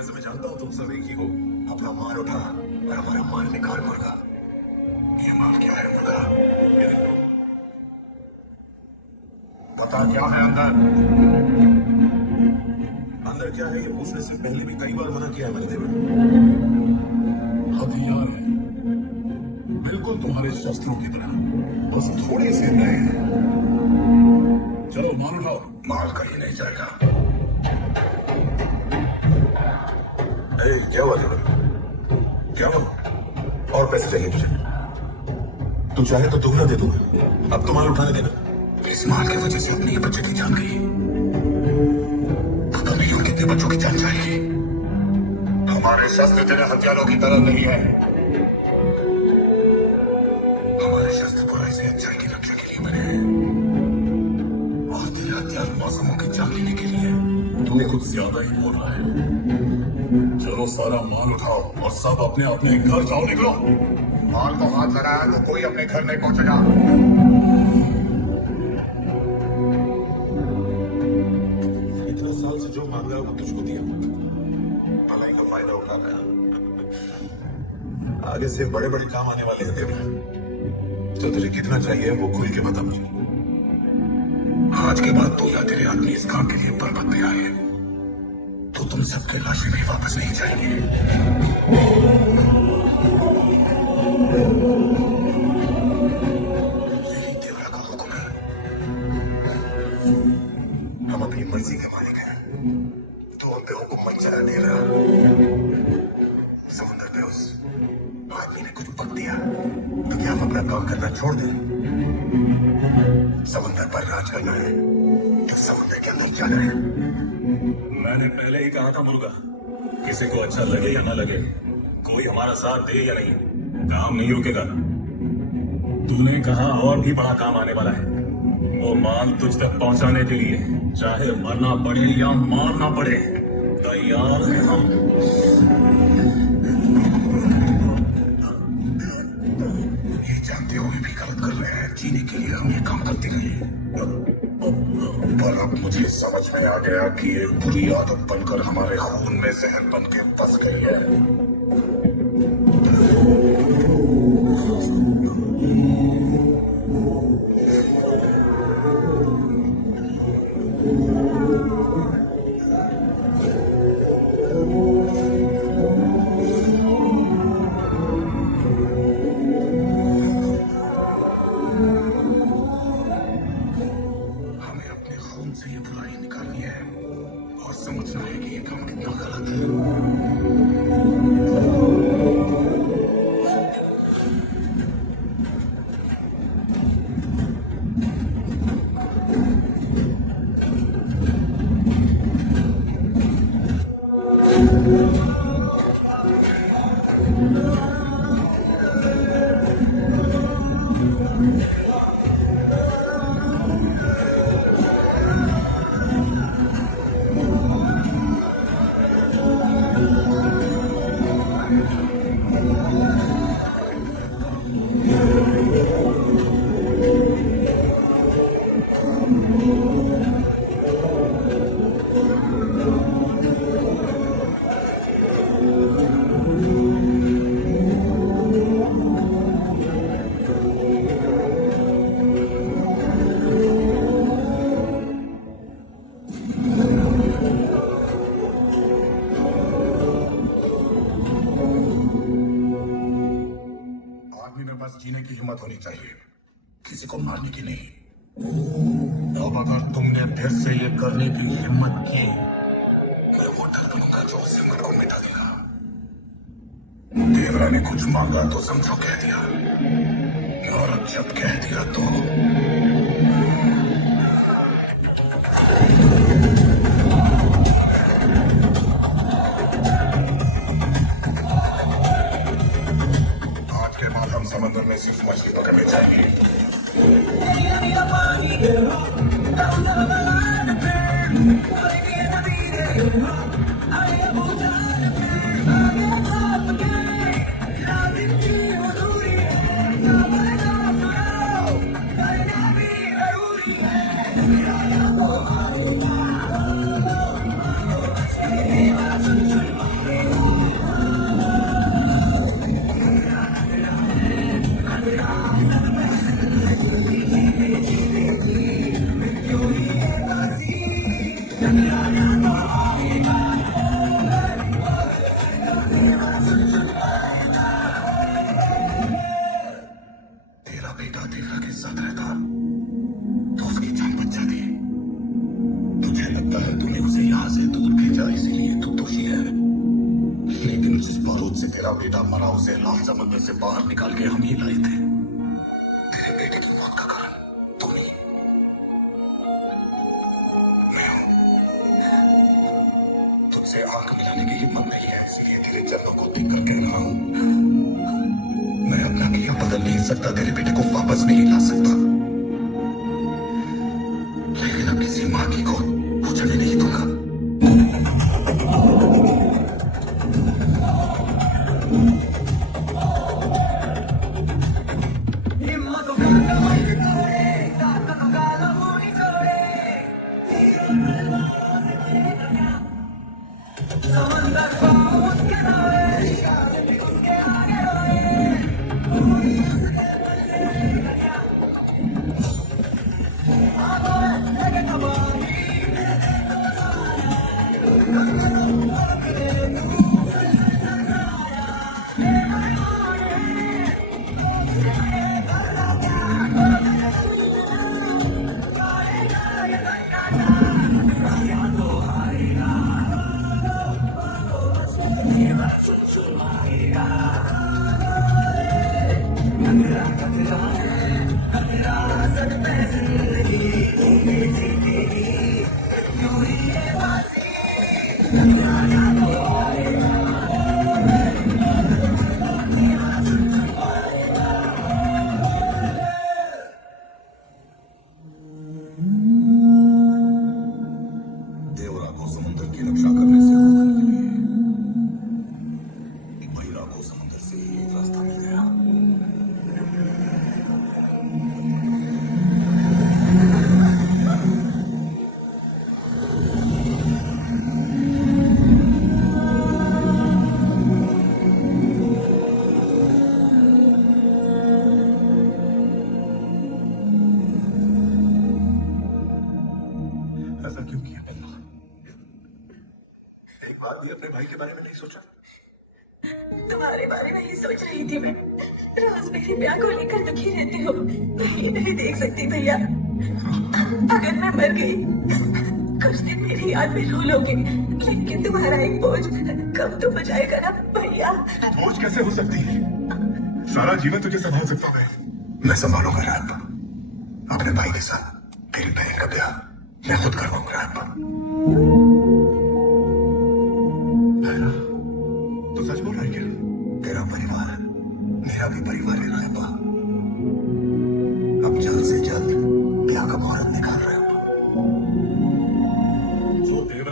वैसे मैं जानता हूँ तुम सब एक ही हो। अपना माल उठा और हमारा माल निकाल मुर्गा। ये माल क्या है मुर्गा? ये देखो। पता क्या है अंदर? अंदर क्या है ये पूछने से पहले भी कई बार मना किया है मैंने देवर। हथियार है, बिल्कुल तुम्हारे शस्त्रों की तरह, बस थोड़े से नए हैं। चलो माल उठाओ। माल कहीं नहीं जाएगा। क्या हुआ देवर? क्या हुआ? और पैसे चाहिए तुझे? तू चाहे तो दुगना दे दूंगा। अब तो माल उठाने देना। इस माल की वजह से अपनी बच्चे की जान गई। पता नहीं और कितने बच्चों की जान जाएगी। हमारे शस्त्र तेरे हथियारों की तरह नहीं है। हमारे शस्त्र बुराई से अच्छाई की रक्षा के लिए बने हैं और तेरे हथियार मासूमों की जान लेने के लिए। तूने कुछ ज्यादा ही बोल रहा है। चलो सारा माल उठाओ और सब अपने अपने घर जाओ। निकलो। माल को हाथ लगाया तो कोई अपने घर नहीं पहुंचेगा। इतना साल से जो मांगा वो तुझको दिया। भलाई का फायदा उठा रहा। आगे से बड़े बड़े काम आने वाले हैं देवर। तो तुझे कितना चाहिए वो खुल के बता मुझे। आज के बाद तू या तेरे आदमी इस काम के लिए पर्वत पे आए तो तुम सबके लाशें भी वापस नहीं जाएंगे। मेरी देवरा का हुक्म है। हम अपनी मर्जी के मालिक हैं। तो हम पे हुक्म मत चला देवरा। समुद्र पे उस आदमी ने कुछ पक दिया तो क्या हम अपना काम करना छोड़ दें? समुद्र पर राज करना है तो समुद्र के अंदर जाना है। मैंने पहले ही कहा था मुर्गा, किसी को अच्छा लगे या ना लगे, कोई हमारा साथ दे या नहीं, काम नहीं रुकेगा। तूने कहा और भी बड़ा काम आने वाला है। वो माल तुझ तक पहुंचाने के लिए चाहे मरना पड़े या मारना पड़े, तैयार हैं हम। ये जानते हुए भी गलत कर रहे हैं। जीने के लिए हम ये काम करते रहे, पर अब मुझे समझ में आ गया कि एक बुरी आदत बनकर हमारे खून में जहर बन के बस गई है। से ये बुराई निकालनी है और समझना है कि ये काम कितना गलत है। बस जीने की हिम्मत होनी चाहिए, किसी को मारने की नहीं। अब अगर तुमने फिर से ये करने की हिम्मत की, मैं वो डर बनूंगा जो उस हिम्मत को मिटा देगा। देवरा ने कुछ मांगा तो समझो कह दिया, और जब कह दिया तो समंदर में सिर्फ मछली पकड़ने जाएंगे। तेरा बेटा मरा उसे लाल समंदर से बाहर निकाल के हम ही लाए थे। तेरे बेटे की मौत का कारण तुम ही, मैं हूं। तुझसे आंख मिलाने की हिम्मत नहीं है, इसलिए तेरे चरणों को देख कर कह रहा हूं, मैं अपना किया बदल नहीं सकता, तेरे बेटे को वापस नहीं ला सकता, लेकिन अब किसी मां की गोद उजड़ने नहीं दूंगा। देवरा को समुद्र की रक्षा करने से रोकने के लिए बहिरा को समुद्र से ही एक रास्ता मिल गया। ऐसा क्यों किया बिल्ला? एक बार भी अपने भाई के बारे में नहीं सोचा? तुम्हारे बारे में ही सोच रही थी मैं। रोज मेरे ब्याह को लेकर दुखी रहते हो, मैं ये नहीं देख सकती भैया। अगर मैं मर गई कुछ दिन मेरी याद में रो लोगे, लेकिन तुम्हारा एक बोझ कब तो हो जाएगा ना भैया। तो बोझ कैसे हो सकती है? सारा जीवन तुझे संभाल सकता हूँ मैं संभालूंगा रैप। अपने भाई के साथ तेरी बहन का ब्याह मैं खुद करवाऊंगा रैप। तो सच बोल रहा है क्या? तेरा परिवार मेरा भी परिवार